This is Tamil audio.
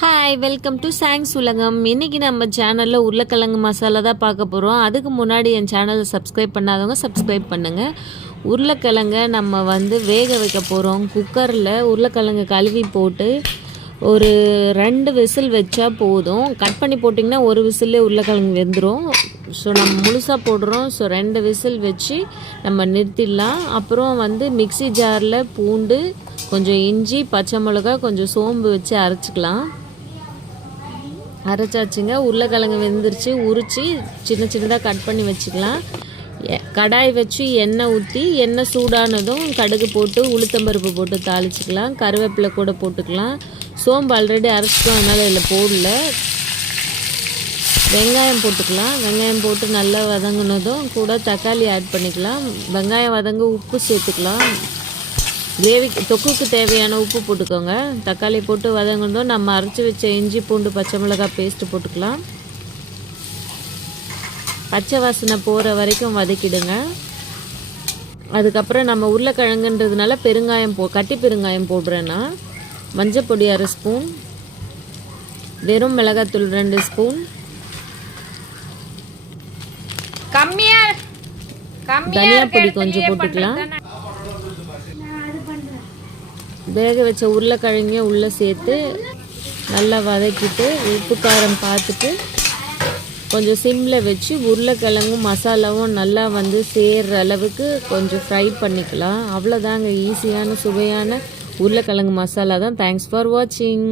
ஹாய் வெல்கம் டு சாங்ஸ் உலகம். இன்றைக்கி நம்ம சேனலில் உருளைக்கிழங்கு மசாலா தான் பார்க்க போகிறோம். அதுக்கு முன்னாடி என் சேனலை சப்ஸ்கிரைப் பண்ணாதவங்க சப்ஸ்கிரைப் பண்ணுங்கள். உருளைக்கிழங்கை நம்ம வேக வைக்க போகிறோம். குக்கரில் உருளைக்கிழங்கு கழுவி போட்டு ஒரு 2 விசில் வச்சா போதும். கட் பண்ணி போட்டிங்கன்னா ஒரு விசிலே உருளைக்கிழங்கு வெந்துடும். ஸோ நம்ம முழுசாக போடுறோம். ஸோ 2 விசில் வச்சு நம்ம நிறுத்திடலாம். அப்புறம் மிக்ஸி ஜாரில் பூண்டு, கொஞ்சம் இஞ்சி, பச்சை மிளகா, கொஞ்சம் சோம்பு வச்சு அரைச்சிக்கலாம். அரைச்சாச்சுங்க. உருளைக்கிழங்கு வெந்துருச்சு. உரித்து சின்ன சின்னதாக கட் பண்ணி வச்சுக்கலாம். கடாய் வச்சு எண்ணெய் ஊற்றி எண்ணெய் சூடானதும் கடுகு போட்டு உளுத்தம்பருப்பு போட்டு தாளிச்சிக்கலாம். கருவேப்பிலை கூட போட்டுக்கலாம். சோம்பு ஆல்ரெடி அரைச்சிக்கலாம், அதனால் இதில் போடல. வெங்காயம் போட்டுக்கலாம். வெங்காயம் போட்டு நல்லா வதங்கினதும் கூட தக்காளி ஆட் பண்ணிக்கலாம். வெங்காயம் வதங்க உப்பு சேர்த்துக்கலாம். கிரேவி தொக்குக்கு தேவையான உப்பு போட்டுக்கோங்க. தக்காளி போட்டு வதங்கினதும் நம்ம அரைச்சி வச்ச இஞ்சி பூண்டு பச்சை மிளகாய் பேஸ்ட்டு போட்டுக்கலாம். பச்சை வாசனை போகிற வரைக்கும் வதக்கிடுங்க. அதுக்கப்புறம் நம்ம உருளைக்கிழங்குன்றதுனால பெருங்காயம் கட்டி பெருங்காயம் போடுறேன்னா, மஞ்சப்பொடி 1/2 ஸ்பூன், வெறும் மிளகாத்தூள் 2 ஸ்பூன், தனியா பொடி கொஞ்சம் போட்டுக்கலாம். வேக வச்ச உருளைக்கிழங்கையும் உள்ளே சேர்த்து நல்லா வதக்கிட்டு உப்பு காரம் பார்த்துட்டு கொஞ்சம் சிம்மில் வச்சு உருளைக்கிழங்கும் மசாலாவும் நல்லா சேர்கிற அளவுக்கு கொஞ்சம் ஃப்ரை பண்ணிக்கலாம். அவ்வளோதாங்க, ஈஸியான சுவையான உருளைக்கிழங்கு மசாலா தான். தேங்க்ஸ் ஃபார் வாட்சிங்.